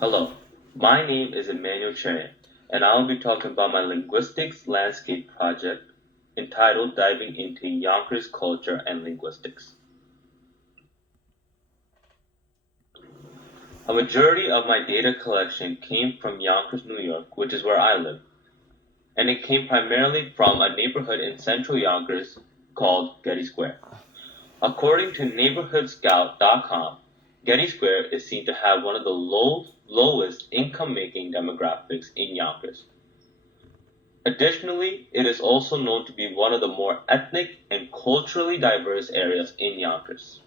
Hello, my name is Emmanuel Cherian, and I'll be talking about my linguistics landscape project entitled Diving into Yonkers Culture and Linguistics. A majority of my data collection came from Yonkers, New York, which is where I live, and it came primarily from a neighborhood in central Yonkers called Getty Square. According to NeighborhoodScout.com, Getty Square is seen to have one of the lowest income-making demographics in Yonkers. Additionally, it is also known to be one of the more ethnic and culturally diverse areas in Yonkers.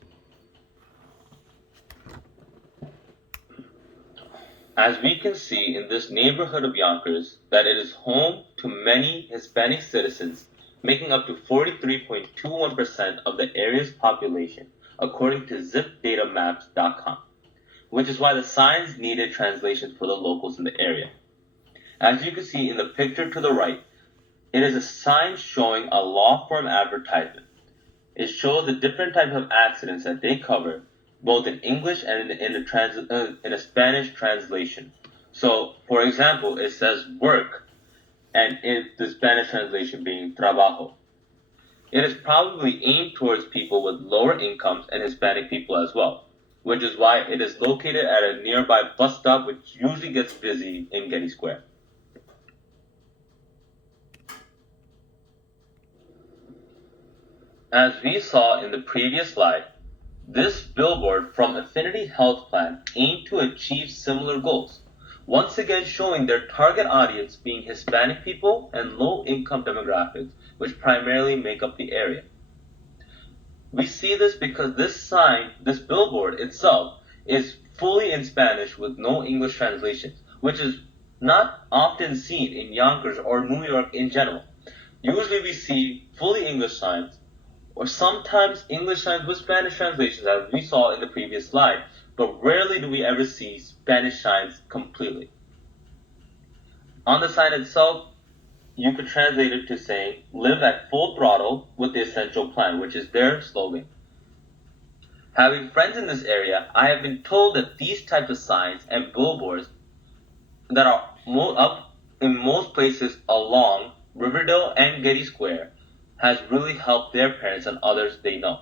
As we can see in this neighborhood of Yonkers, that it is home to many Hispanic citizens, making up to 43.21% of the area's population, according to zipdatamaps.com, which is why the signs needed translations for the locals in the area. As you can see in the picture to the right, it is a sign showing a law firm advertisement. It shows the different types of accidents that they cover, both in English and in a Spanish translation. So, for example, it says work, and in the Spanish translation being trabajo. It is probably aimed towards people with lower incomes and Hispanic people as well, which is why it is located at a nearby bus stop, which usually gets busy in Getty Square. As we saw in the previous slide, this billboard from Affinity Health Plan aimed to achieve similar goals, once again showing their target audience being Hispanic people and low-income demographics, which primarily make up the area. We see this because this billboard itself, is fully in Spanish with no English translations, which is not often seen in Yonkers or New York in general. Usually we see fully English signs, or sometimes English signs with Spanish translations, as we saw in the previous slide, but rarely do we ever see Spanish signs completely. On the sign itself, you could translate it to saying, live at full throttle with the essential plan, which is their slogan. Having friends in this area, I have been told that these types of signs and billboards that are up in most places along Riverdale and Getty Square has really helped their parents and others they know.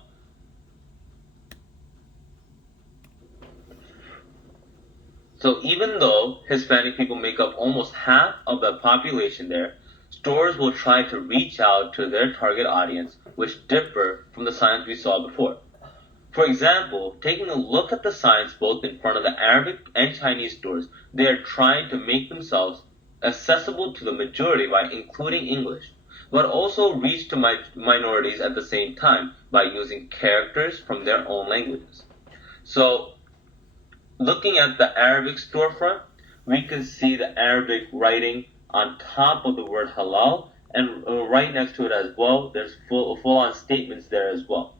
So even though Hispanic people make up almost half of the population there, stores will try to reach out to their target audience, which differ from the signs we saw before. For example, taking a look at the signs both in front of the Arabic and Chinese stores, they are trying to make themselves accessible to the majority by including English, but also reach to minorities at the same time by using characters from their own languages. So, looking at the Arabic storefront, we can see the Arabic writing on top of the word halal, and right next to it as well, there's full-on statements there as well.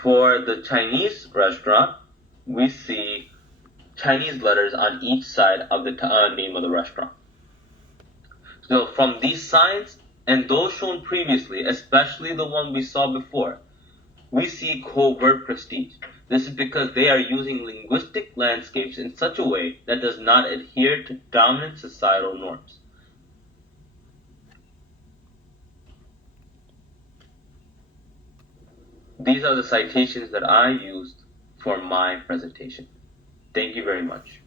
For the Chinese restaurant, we see Chinese letters on each side of the name of the restaurant. So from these signs and those shown previously, especially the one we saw before, we see covert prestige. This is because they are using linguistic landscapes in such a way that does not adhere to dominant societal norms. These are the citations that I used for my presentation. Thank you very much.